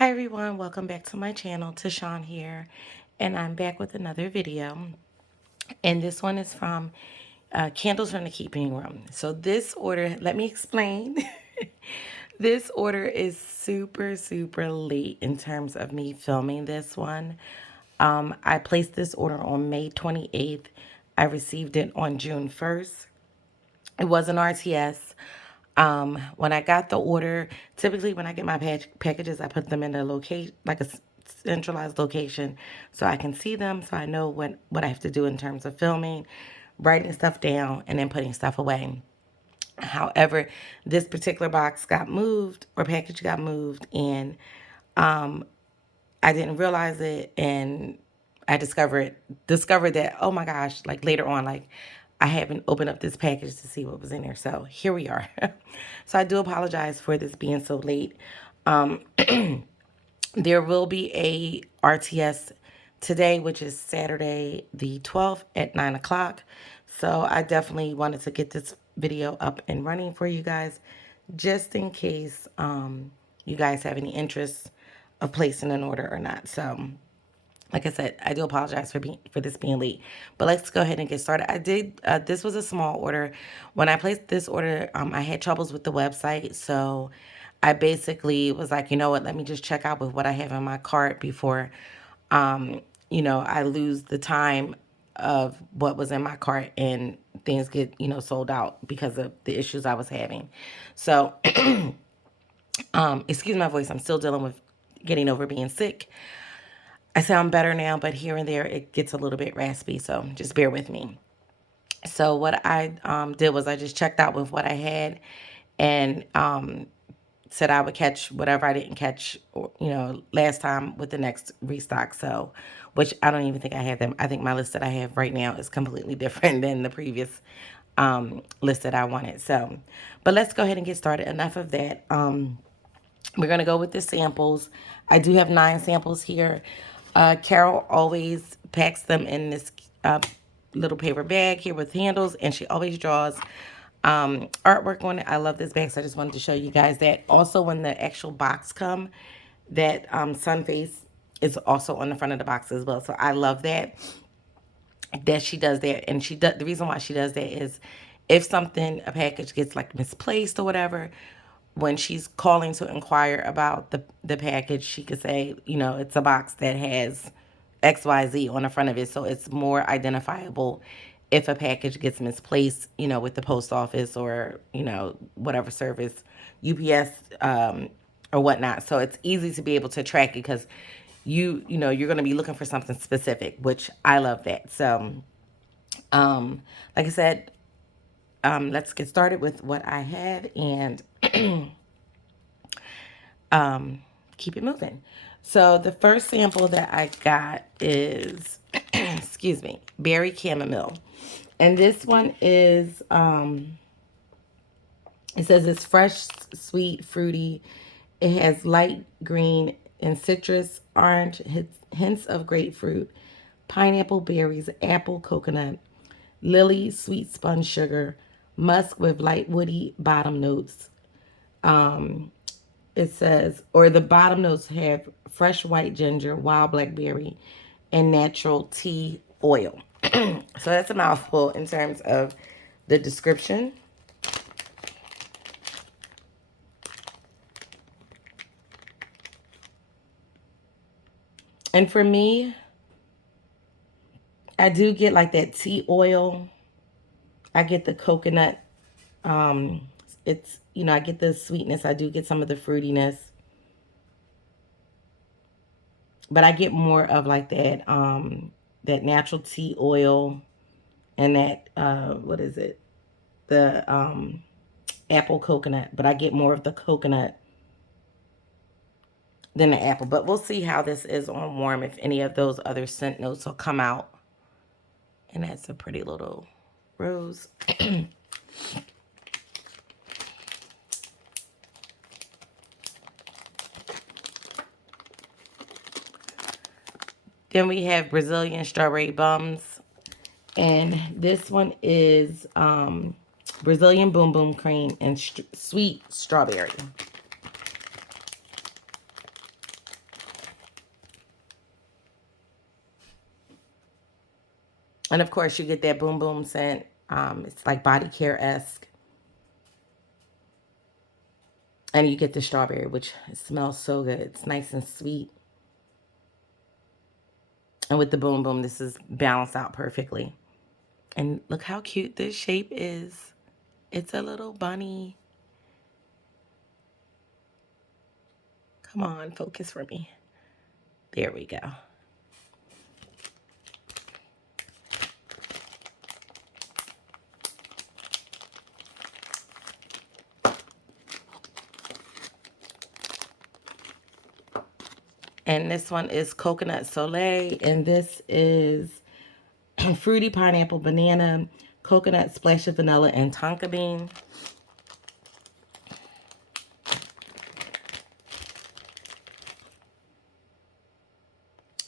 Hi everyone, welcome back to my channel. Tashawn here, and I'm back with another video. And this one is from Candles from the Keeping Room. So this order, let me explain. This order is super late in terms of me filming this one. I placed this order on May 28th. I received it on June 1st. It was an RTS. When I got the order, typically when I get my packages, I put them in a location, like a centralized location, so I can see them, so I know what I have to do in terms of filming, writing stuff down, and then putting stuff away. However, this particular box got moved, or package got moved, and I didn't realize it, and I discovered that, oh my gosh, like later on, like I haven't opened up this package to see what was in there. So here we are. So I do apologize for this being so late. There will be a RTS today, which is Saturday the 12th at 9 o'clock. So I definitely wanted to get this video up and running for you guys, just in case you guys have any interest of placing an order or not. So like I said, I do apologize for this being late, but let's go ahead and get started. I did. This was a small order. When I placed this order, I had troubles with the website, so I basically was like, you know what? Let me just check out with what I have in my cart before, I lose the time of what was in my cart and things get sold out because of the issues I was having. So, excuse my voice. I'm still dealing with getting over being sick. I sound better now, but here and there it gets a little bit raspy, so just bear with me. So what I did was I just checked out with what I had, and said I would catch whatever I didn't catch, last time with the next restock. So, which I don't even think I had them. I think my list that I have right now is completely different than the previous list that I wanted. So, but let's go ahead and get started. Enough of that. We're going to go with the samples. I do have 9 samples here. Carol always packs them in this little paper bag here with handles, and she always draws artwork on it. I love this bag, so I just wanted to show you guys that. Also, when the actual box come, that sun face is also on the front of the box as well. So I love that she does that. And she does, the reason why she does that is if a package gets like misplaced or whatever, when she's calling to inquire about the package, she could say, it's a box that has XYZ on the front of it, so it's more identifiable if a package gets misplaced, with the post office or, whatever service, UPS, or whatnot. So it's easy to be able to track it because you're going to be looking for something specific, which I love that. So, like I said, let's get started with what I have and keep it moving. So the first sample that I got is, excuse me, berry chamomile. And this one is, it says it's fresh, sweet, fruity. It has light green and citrus, orange, hints of grapefruit, pineapple, berries, apple, coconut, lily, sweet sponge sugar, musk with light woody bottom notes. It says, or the bottom notes have fresh white ginger, wild blackberry, and natural tea oil. So that's a mouthful in terms of the description. And for me, I do get like that tea oil. I get the coconut. It's, I get the sweetness. I do get some of the fruitiness. But I get more of like that natural tea oil and that, what is it? The apple coconut. But I get more of the coconut than the apple. But we'll see how this is on warm, if any of those other scent notes will come out. And that's a pretty little rose. Then we have Brazilian strawberry bums. And this one is Brazilian boom boom cream and sweet strawberry. And of course, you get that boom boom scent. It's like body care-esque. And you get the strawberry, which smells so good. It's nice and sweet. And with the boom boom, this is balanced out perfectly. And look how cute this shape is. It's a little bunny. Come on, focus for me. There we go. And this one is Coconut Soleil. And this is fruity pineapple banana, coconut splash of vanilla, and tonka bean.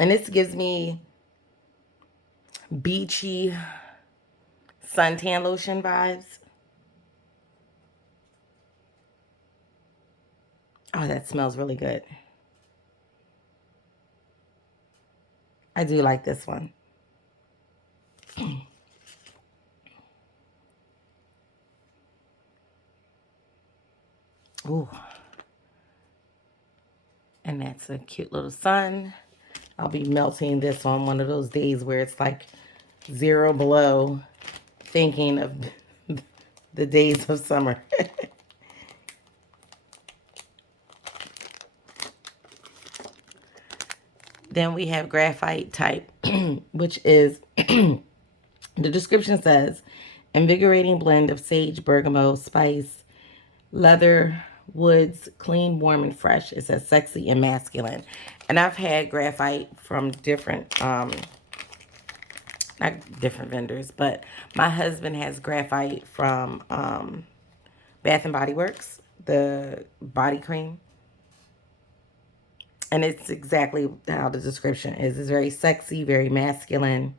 And this gives me beachy suntan lotion vibes. Oh, that smells really good. I do like this one. Ooh. And that's a cute little sun. I'll be melting this on one of those days where it's like 0 below, thinking of the days of summer. Then we have graphite type, which is, the description says, invigorating blend of sage, bergamot, spice, leather, woods, clean, warm, and fresh. It says sexy and masculine. And I've had graphite from different, not different vendors, but my husband has graphite from Bath and Body Works, the body cream. And it's exactly how the description is. It's very sexy, very masculine.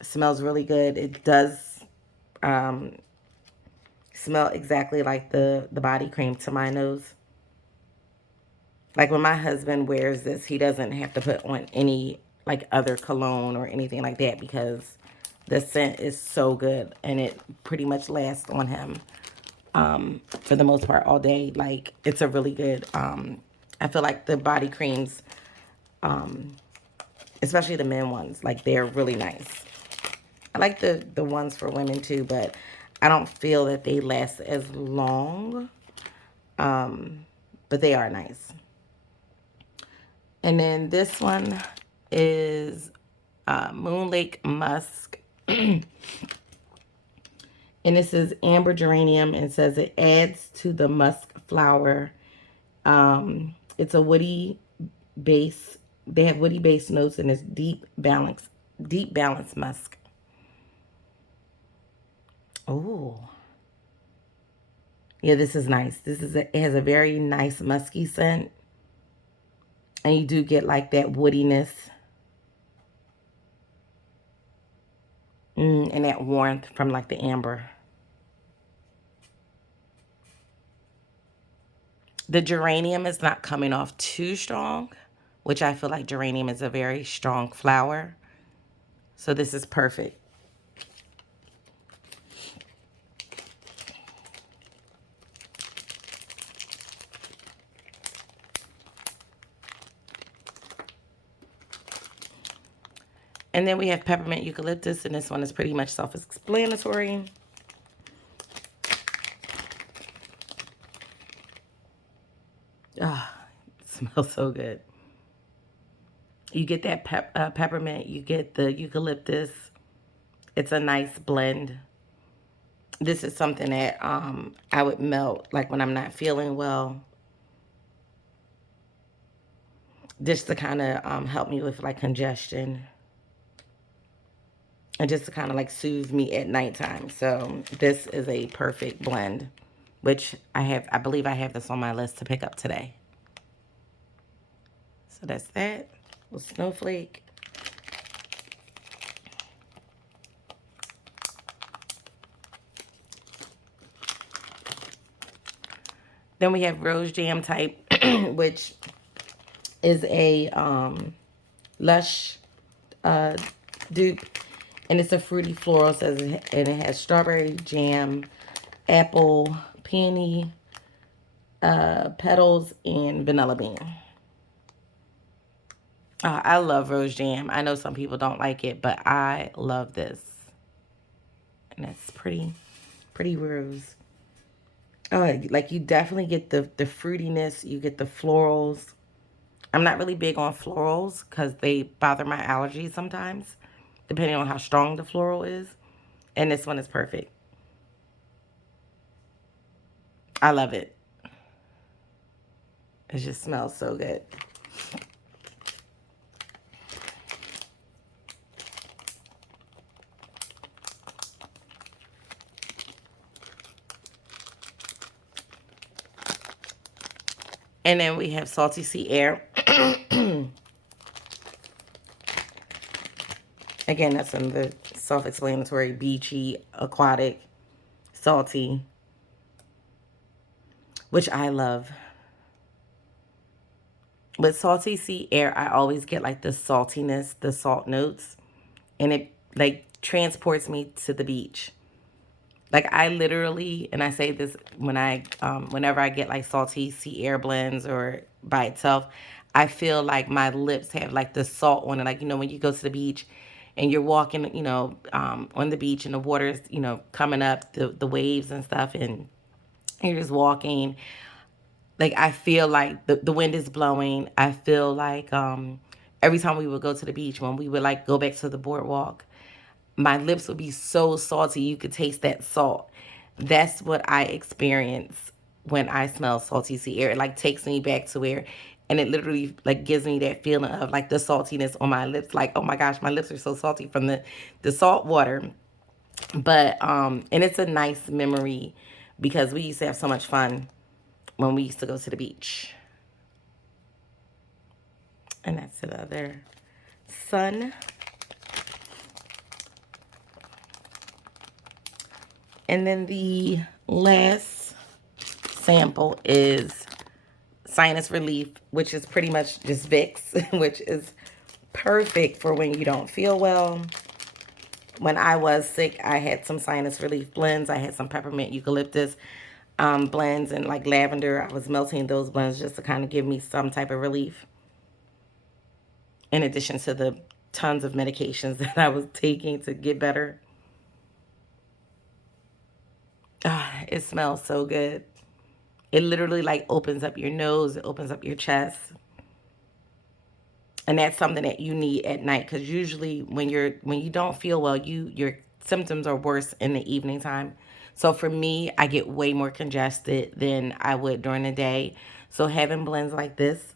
It smells really good. It does smell exactly like the body cream to my nose. Like when my husband wears this, he doesn't have to put on any like other cologne or anything like that because the scent is so good and it pretty much lasts on him for the most part all day. Like it's a really good, I feel like the body creams, especially the men ones, like they're really nice. I like the ones for women too, but I don't feel that they last as long. But they are nice. And then this one is Moon Lake Musk. And this is amber geranium and says it adds to the musk flower. It's a woody base. They have woody base notes and it's deep balance musk. Oh. Yeah, this is nice. It has a very nice musky scent. And you do get like that woodiness. And that warmth from like the amber. The geranium is not coming off too strong, which I feel like geranium is a very strong flower. So this is perfect. And then we have peppermint eucalyptus, and this one is pretty much self-explanatory. Ah, it smells so good. You get that peppermint, you get the eucalyptus. It's a nice blend. This is something that I would melt like when I'm not feeling well, just to kind of help me with like congestion and just to kind of like soothe me at nighttime. So this is a perfect blend, which I believe I have this on my list to pick up today. So that's that. Little snowflake. Then we have rose jam type, which is a Lush dupe. And it's a fruity floral, says and it has strawberry jam, apple, peony, petals, and vanilla bean. I love rose jam. I know some people don't like it, but I love this. And it's pretty rose. Oh, like you definitely get the fruitiness. You get the florals. I'm not really big on florals because they bother my allergies sometimes, depending on how strong the floral is. And this one is perfect. I love it. It just smells so good. And then we have Salty Sea Air. Again, that's in the self-explanatory, beachy, aquatic, salty, which I love. With Salty Sea Air, I always get like the saltiness, the salt notes, and it like transports me to the beach. Like I literally, and I say this when whenever I get like Salty Sea Air blends or by itself, I feel like my lips have like the salt on it. Like, when you go to the beach and you're walking, on the beach and the water's, coming up, the waves and stuff, and you're just walking. Like I feel like the wind is blowing. I feel like every time we would go to the beach, when we would like go back to the boardwalk, my lips would be so salty you could taste that salt. That's what I experience when I smell Salty Sea Air. It like takes me back to where, and it literally like gives me that feeling of like the saltiness on my lips. Like, oh my gosh, my lips are so salty from the salt water. But and it's a nice memory because we used to have so much fun when we used to go to the beach. And that's another sun. And then the last sample is Sinus Relief, which is pretty much just Vicks, which is perfect for when you don't feel well. When I was sick, I had some sinus relief blends. I had some peppermint eucalyptus blends and like lavender. I was melting those blends just to kind of give me some type of relief, in addition to the tons of medications that I was taking to get better. It smells so good. It literally like opens up your nose, it opens up your chest. And that's something that you need at night, because usually when you don't feel well, your symptoms are worse in the evening time. So for me, I get way more congested than I would during the day. So having blends like this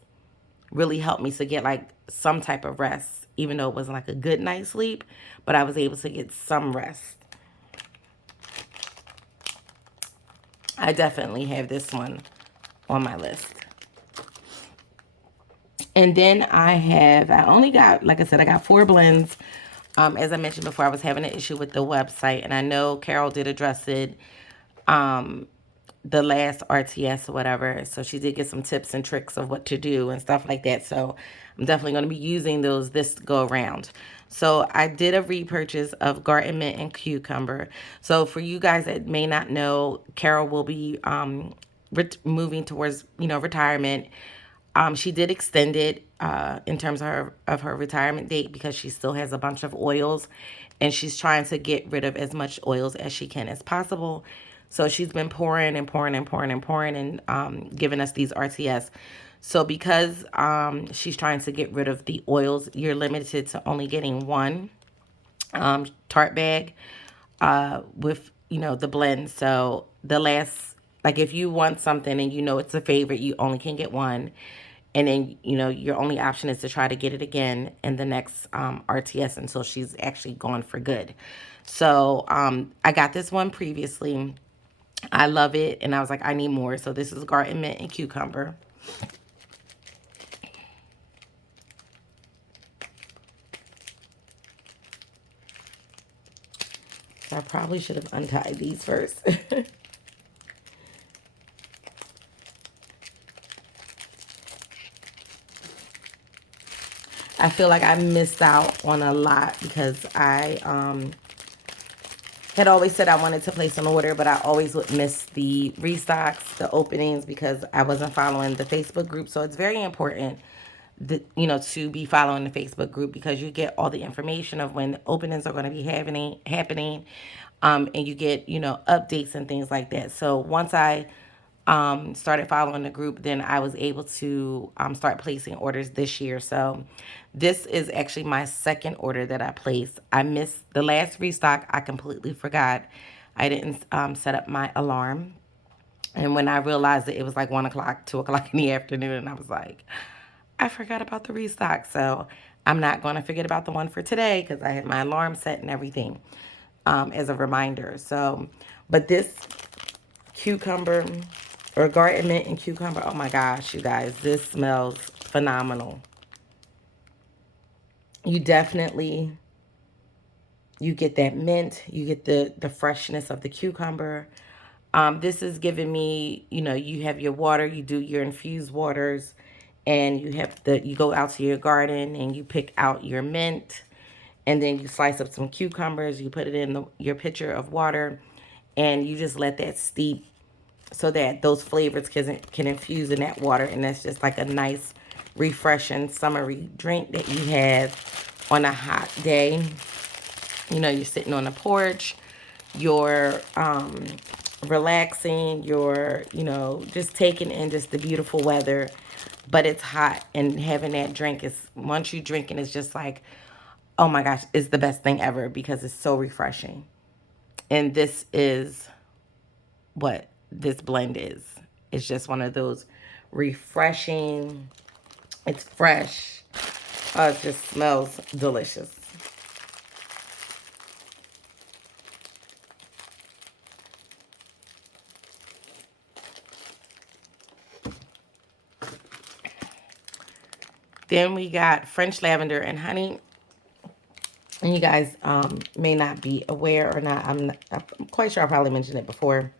really helped me to get like some type of rest, even though it wasn't like a good night's sleep, but I was able to get some rest. I definitely have this one on my list. And then I only got, like I said, I got 4 blends. As I mentioned before, I was having an issue with the website, and I know Carol did address it the last RTS or whatever. So she did get some tips and tricks of what to do and stuff like that. So I'm definitely going to be using those this go around. So I did a repurchase of Garden Mint and Cucumber. So for you guys that may not know, Carol will be moving towards, retirement. She did extend it in terms of her retirement date, because she still has a bunch of oils, and she's trying to get rid of as much oils as she can as possible. So she's been pouring and pouring and pouring and pouring and giving us these RTS. So because she's trying to get rid of the oils, you're limited to only getting one tart bag with, the blend. So the last, like if you want something and it's a favorite, you only can get one. And then, your only option is to try to get it again in the next RTS until she's actually gone for good. So I got this one previously. I love it. And I was like, I need more. So this is Garden Mint and Cucumber. So I probably should have untied these first. I feel like I missed out on a lot because I had always said I wanted to place an order, but I always would miss the restocks, the openings, because I wasn't following the Facebook group. So it's very important that, to be following the Facebook group because you get all the information of when the openings are going to be happening, and you get, updates and things like that. So once I started following the group, then I was able to start placing orders this year. So this is actually my second order that I placed. I missed the last restock. I completely forgot. I didn't set up my alarm. And when I realized that it was like 1 o'clock, 2 o'clock in the afternoon, and I was like, I forgot about the restock. So I'm not going to forget about the one for today because I had my alarm set and everything as a reminder. So, but this cucumber or garden mint and cucumber. Oh my gosh, you guys, this smells phenomenal. You definitely, you get that mint, you get the freshness of the cucumber. This is giving me, you have your water, you do your infused waters, and you go out to your garden and you pick out your mint, and then you slice up some cucumbers, you put it in your pitcher of water, and you just let that steep so that those flavors can infuse in that water, and that's just like a nice refreshing summery drink that you have on a hot day. You're sitting on the porch, you're relaxing, you're just taking in just the beautiful weather, but it's hot, and having that drink is, once you drink it, it's just like, oh my gosh, it's the best thing ever because it's so refreshing. And this is what this blend is. It's just one of those refreshing, it's fresh. It just smells delicious. Then we got French lavender and honey. And you guys may not be aware or not. I'm quite sure I probably mentioned it before.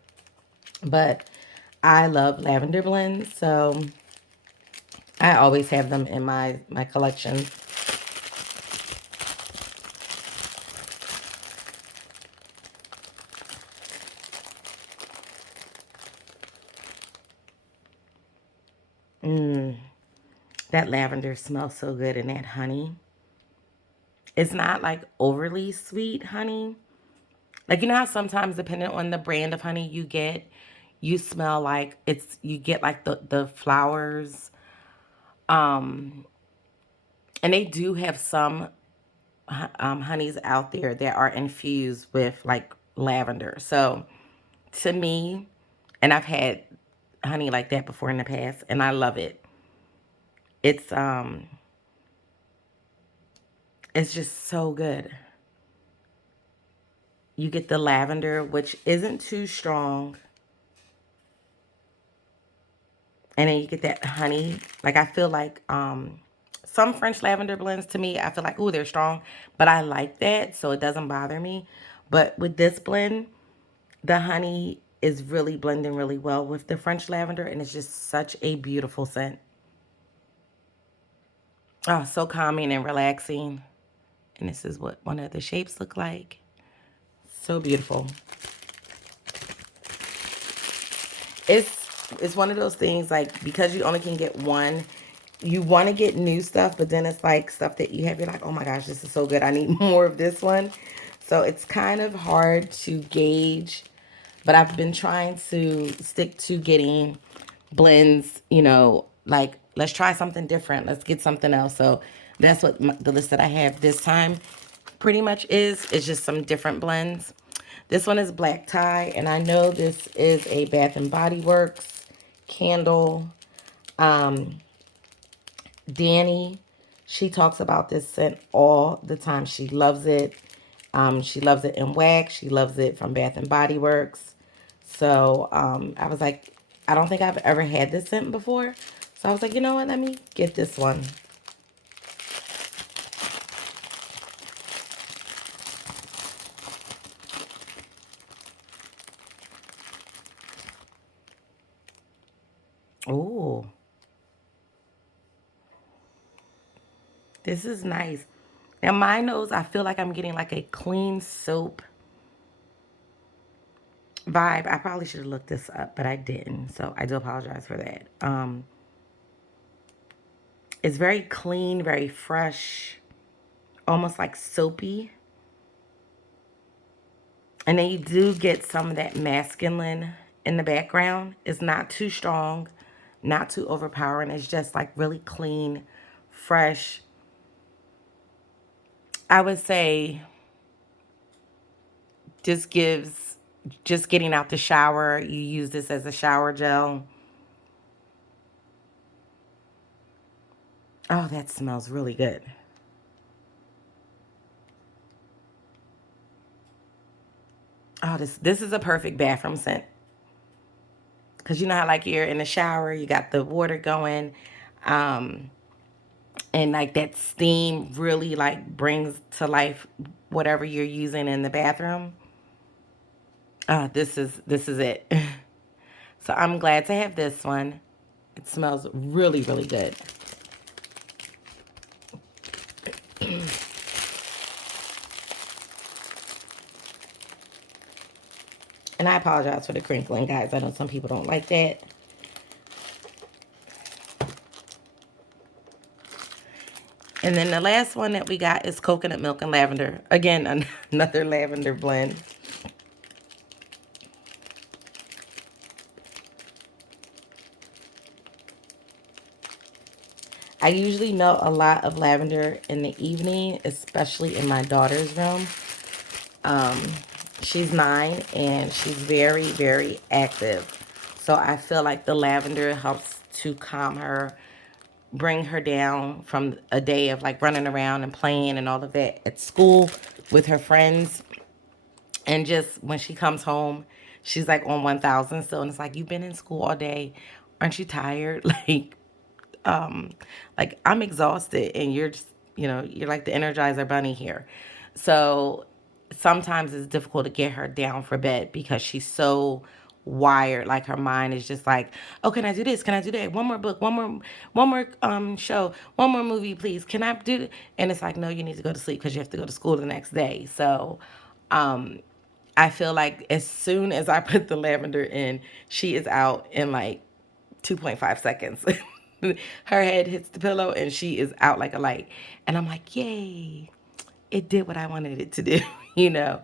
But I love lavender blends. So I always have them in my collection. That lavender smells so good, and that honey. It's not like overly sweet honey. Like, how sometimes depending on the brand of honey you get, you smell like you get like the flowers. Um, and they do have some honeys out there that are infused with like lavender. So to me, and I've had honey like that before in the past, and I love it. It's it's just so good. You get the lavender, which isn't too strong, and then you get that honey. Like, I feel like some French lavender blends, to me, I feel like, oh, they're strong, but I like that, so it doesn't bother me. But with this blend, the honey is really blending really well with the French lavender, and it's just such a beautiful scent. Oh, so calming and relaxing. And this is what one of the shapes look like. So beautiful. It's one of those things, like, because you only can get one, you want to get new stuff, but then it's like stuff that you have, you're like, oh my gosh, this is so good, I need more of this one. So it's kind of hard to gauge, but I've been trying to stick to getting blends, like, let's try something different, let's get something else. So that's what the list that I have this time pretty much is. It's just some different blends. This one is black tie, and I know this is a Bath and Body Works candle. Danny, she talks about this scent all the time. She loves it. She loves it in wax. She loves it from Bath and Body Works. So I was like, I don't think I've ever had this scent before. So I was like, you know what? Let me get this one. Oh, This is nice. Now my nose, I feel like I'm getting like a clean soap vibe. I probably should have looked this up, but I didn't. So I do apologize for that. It's very clean, very fresh, almost like soapy. And then you do get some of that masculine in the background. It's not too strong, not too overpowering. It's just like really clean, fresh. I would say just gives, just getting out the shower, you use this as a shower gel. Oh, that smells really good. Oh, this is a perfect bathroom scent. Cause you know how like you're in the shower, you got the water going, um, and like that steam really like brings to life whatever you're using in the bathroom. This is it. So I'm glad to have this one. It smells really, really good. And I apologize for the crinkling, guys. I know some people don't like that. And then the last one that we got is coconut milk and lavender. Again, another lavender blend. I usually melt a lot of lavender in the evening, especially in my daughter's room. Um, she's 9 and she's very, very active. So I feel like the lavender helps to calm her, bring her down from a day of like running around and playing and all of that at school with her friends. And just when she comes home, she's like on 1,000 still. And it's like, you've been in school all day. Aren't you tired? Um, like I'm exhausted and you're just, you're like the Energizer Bunny here. So sometimes it's difficult to get her down for bed because she's so wired. Like her mind is just like, oh, can I do this? Can I do that? One more book, one more show, one more movie, please. Can I do it? And it's like, no, you need to go to sleep because you have to go to school the next day. So um I feel like as soon as I put the lavender in, she is out in like 2.5 seconds. Her head hits the pillow and she is out like a light. And I'm like, yay, it did what I wanted it to do, you know?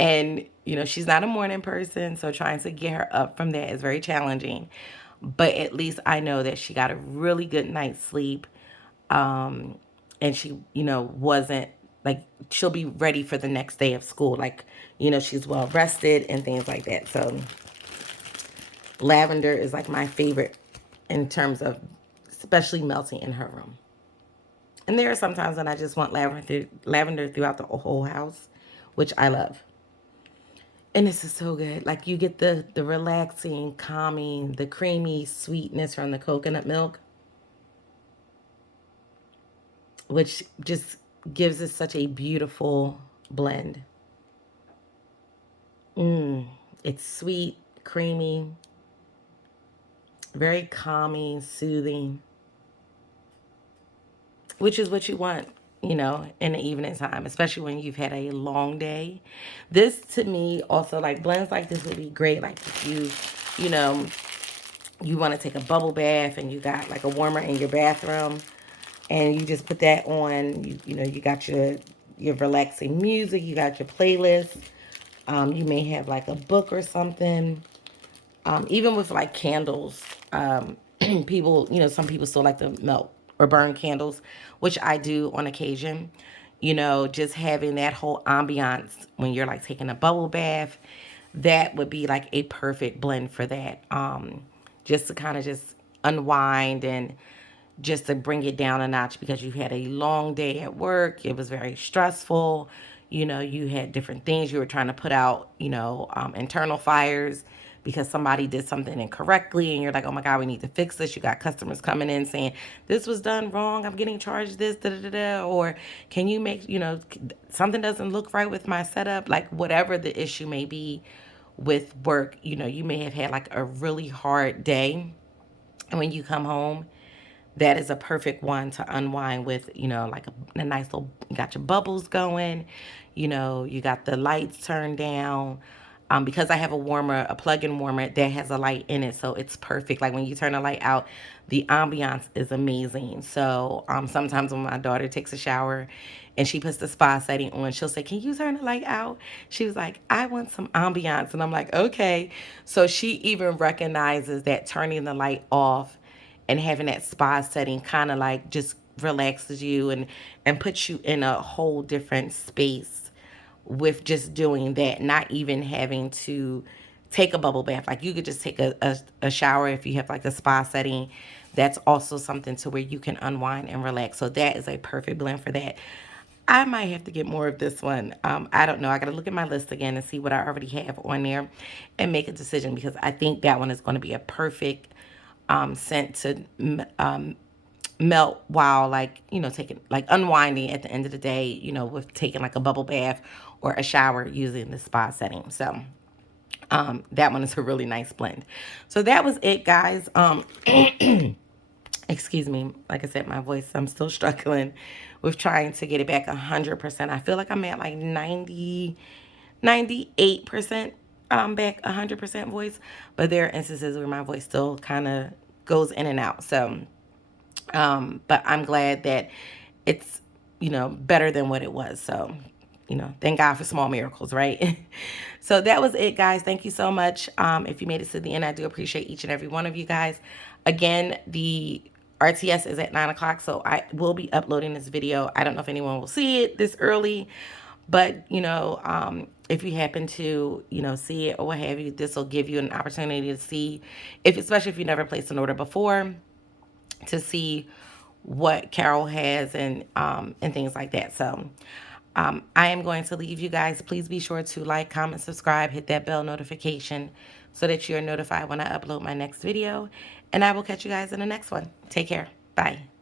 And, she's not a morning person, so trying to get her up from that is very challenging. But at least I know that she got a really good night's sleep. Um, and she, wasn't like, she'll be ready for the next day of school. Like, she's well rested and things like that. So lavender is like my favorite in terms of especially melting in her room. And there are some times when I just want lavender throughout the whole house, which I love. And this is so good. Like you get the relaxing, calming, the creamy sweetness from the coconut milk, which just gives us such a beautiful blend. Mmm. It's sweet, creamy, very calming, soothing, which is what you want, in the evening time, especially when you've had a long day. This to me also like blends like this would be great. Like if you know, you want to take a bubble bath and you got like a warmer in your bathroom and you just put that on, you got your relaxing music, you got your playlist. You may have like a book or something. Even with like candles, people, some people still like to melt or burn candles, which I do on occasion. Just having that whole ambiance when you're like taking a bubble bath, that would be like a perfect blend for that. Just to kind of just unwind and just to bring it down a notch because you had a long day at work. It was very stressful. You had different things you were trying to put out, internal fires because somebody did something incorrectly and you're like, oh my God, we need to fix this. You got customers coming in saying, this was done wrong. I'm getting charged this, da da da da. Or can you make, something doesn't look right with my setup? Like whatever the issue may be with work, you may have had like a really hard day. And when you come home, that is a perfect one to unwind with, like a nice little, you got your bubbles going, you got the lights turned down. Because I have a plug-in warmer that has a light in it, so it's perfect. Like when you turn the light out, the ambiance is amazing. So sometimes when my daughter takes a shower and she puts the spa setting on, she'll say, "Can you turn the light out?" She was like, "I want some ambiance," and I'm like, "Okay." So she even recognizes that turning the light off and having that spa setting kind of like just relaxes you and puts you in a whole different space with just doing that, not even having to take a bubble bath. Like you could just take a shower if you have like a spa setting. That's also something to where you can unwind and relax. So that is a perfect blend for that. I might have to get more of this one. I don't know. I got to look at my list again and see what I already have on there and make a decision, because I think that one is going to be a perfect scent to melt while, like, taking, like, unwinding at the end of the day, with taking like a bubble bath or a shower using the spa setting. So that one is a really nice blend. So that was it, guys. Excuse me. Like I said, my voice, I'm still struggling with trying to get it back 100%. I feel like I'm at like 98% back 100% voice, but there are instances where my voice still kind of goes in and out. So but I'm glad that it's, better than what it was. So, thank God for small miracles, right? So that was it, guys. Thank you so much. If you made it to the end, I do appreciate each and every one of you guys. Again, the RTS is at 9 o'clock, so I will be uploading this video. I don't know if anyone will see it this early, but if you happen to see it or what have you, this will give you an opportunity to see, if especially if you never placed an order before, to see what Carol has and things like that. So I am going to leave you guys. Please be sure to like, comment, subscribe, hit that bell notification so that you're notified when I upload my next video. And I will catch you guys in the next one. Take care. Bye.